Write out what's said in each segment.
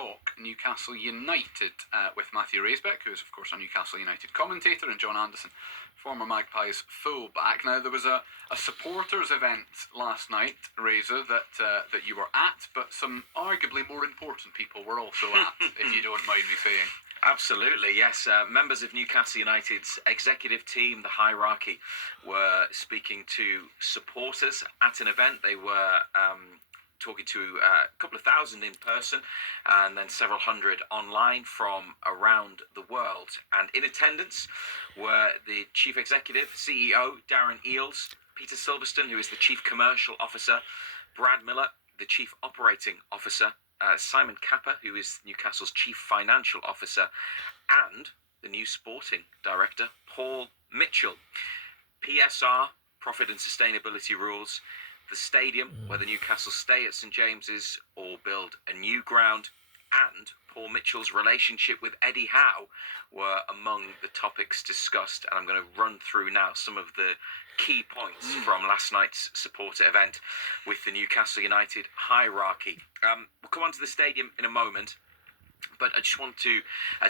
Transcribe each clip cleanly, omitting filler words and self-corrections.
talk Newcastle United with Matthew Raisbeck, who is, of course, a Newcastle United commentator, and John Anderson, former Magpies fullback. Now, there was a supporters event last night, Razor, that you were at, but some arguably more important people were also at, if you don't mind me saying. Absolutely, yes. Members of Newcastle United's executive team, the hierarchy, were speaking to supporters at an event. They were talking to a couple of thousand in person and then several hundred online from around the world. And in attendance were the Chief Executive, CEO, Darren Eales, Peter Silverstone, who is the Chief Commercial Officer, Brad Miller, the Chief Operating Officer, Simon Capper, who is Newcastle's Chief Financial Officer, and the new Sporting Director, Paul Mitchell. PSR, Profit and Sustainability Rules, the stadium, whether Newcastle stay at St James's or build a new ground, and Paul Mitchell's relationship with Eddie Howe were among the topics discussed. And I'm going to run through now some of the key points from last night's supporter event with the Newcastle United hierarchy. We'll come on to the stadium in a moment, but I just want to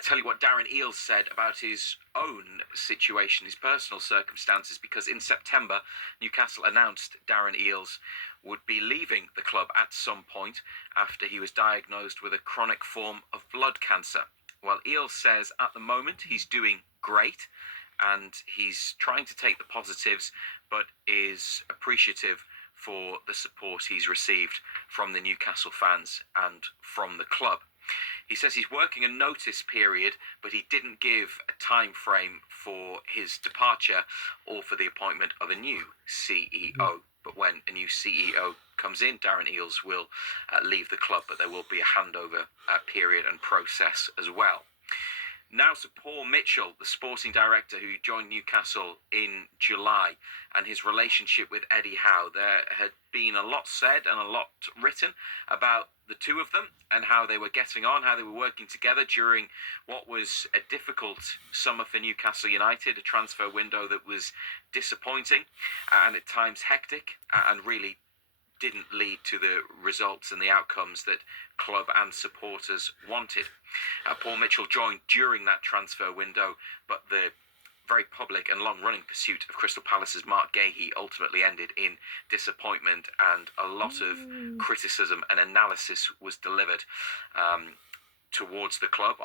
tell you what Darren Eales said about his own situation, his personal circumstances, because in September, Newcastle announced Darren Eales would be leaving the club at some point after he was diagnosed with a chronic form of blood cancer. Well, Eales says at the moment he's doing great and he's trying to take the positives, but is appreciative for the support he's received from the Newcastle fans and from the club. He says he's working a notice period, but he didn't give a time frame for his departure or for the appointment of a new CEO. But when a new CEO comes in, Darren Eales will leave the club, but there will be a handover period and process as well. Now to Paul Mitchell, the sporting director who joined Newcastle in July, and his relationship with Eddie Howe. There had been a lot said and a lot written about the two of them and how they were getting on, how they were working together during what was a difficult summer for Newcastle United, a transfer window that was disappointing and at times hectic and really didn't lead to the results and the outcomes that club and supporters wanted. Paul Mitchell joined during that transfer window, but the very public and long-running pursuit of Crystal Palace's Mark Gahey ultimately ended in disappointment, and a lot of criticism and analysis was delivered towards the club,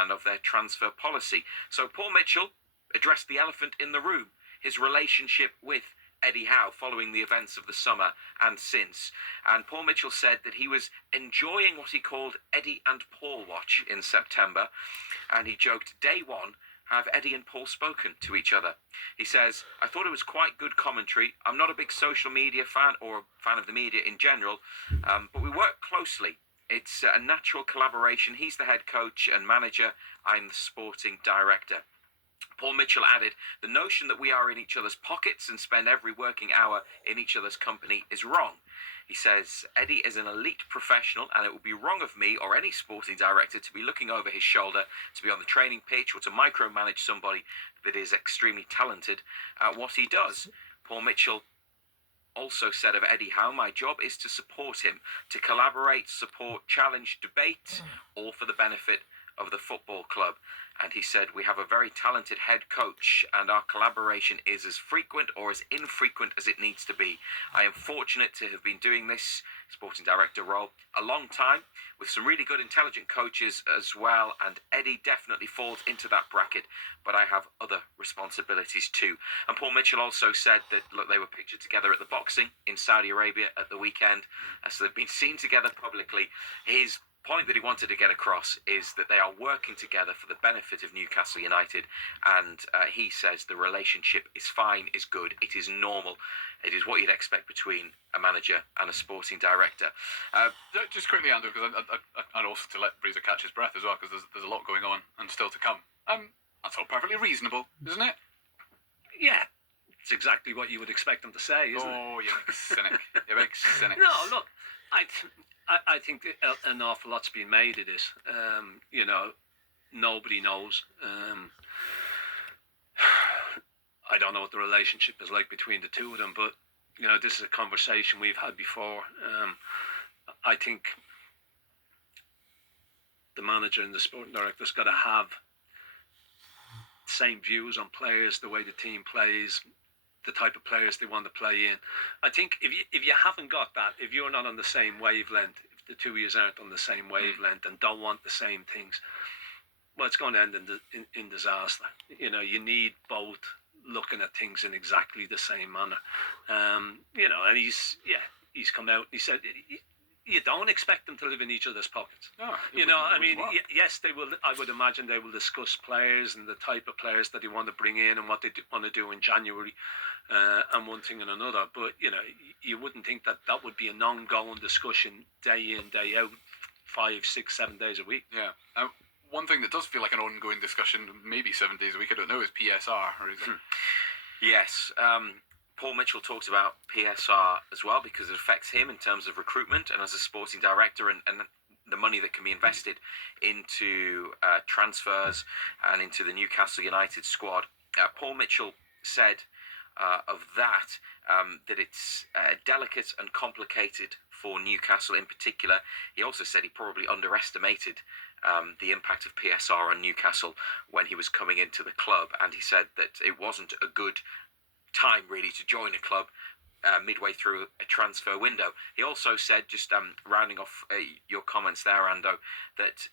and of their transfer policy. So Paul Mitchell addressed the elephant in the room, his relationship with Eddie Howe following the events of the summer and since. And Paul Mitchell said that he was enjoying what he called Eddie and Paul watch in September, and he joked, day one, have Eddie and Paul spoken to each other? He says, I thought it was quite good commentary. I'm not a big social media fan or a fan of the media in general, but we work closely. It's a natural collaboration. He's the head coach and manager. I'm the sporting director. Paul Mitchell added, the notion that we are in each other's pockets and spend every working hour in each other's company is wrong. He says, Eddie is an elite professional and it would be wrong of me or any sporting director to be looking over his shoulder, to be on the training pitch or to micromanage somebody that is extremely talented at what he does. Paul Mitchell also said of Eddie Howe, my job is to support him, to collaborate, support, challenge, debate, all for the benefit of the football club. And he said, we have a very talented head coach and our collaboration is as frequent or as infrequent as it needs to be. I am fortunate to have been doing this sporting director role a long time with some really good intelligent coaches as well, and Eddie definitely falls into that bracket, but I have other responsibilities too. And Paul Mitchell also said that, look, they were pictured together at the boxing in Saudi Arabia at the weekend, so they've been seen together publicly. His point that he wanted to get across is that they are working together for the benefit of Newcastle United, and he says the relationship is fine, is good, it is normal, it is what you'd expect between a manager and a sporting director. Just quickly, Andrew, because and also to let Breezer catch his breath as well, because there's a lot going on and still to come. That's all perfectly reasonable, isn't it? Yeah, it's exactly what you would expect them to say, isn't it? Oh, you big cynic. You big cynic. No, look, I think an awful lot's been made of this. You know, nobody knows. I don't know what the relationship is like between the two of them, but, you know, this is a conversation we've had before. I think the manager and the sporting director's got to have same views on players, the way the team plays, the type of players they want to play in. I think if you haven't got that, if you're not on the same wavelength, if the two of you aren't on the same wavelength and don't want the same things, well, it's going to end in disaster. You know, you need both looking at things in exactly the same manner. You know, and he's come out and he said, you don't expect them to live in each other's pockets. No, you know, I mean, yes, they will. I would imagine they will discuss players and the type of players that they want to bring in and what they want to do in January, and one thing and another. But you know, you wouldn't think that would be an ongoing discussion day in, day out, 5, 6, 7 days a week. Yeah. One thing that does feel like an ongoing discussion, maybe 7 days a week, I don't know, is PSR. Or is it? Yes. Paul Mitchell talks about PSR as well because it affects him in terms of recruitment and as a sporting director and the money that can be invested into transfers and into the Newcastle United squad. Paul Mitchell said of that it's delicate and complicated for Newcastle in particular. He also said he probably underestimated the impact of PSR on Newcastle when he was coming into the club, and he said that it wasn't a good time really to join a club midway through a transfer window. He also said, just rounding off your comments there, Ando, that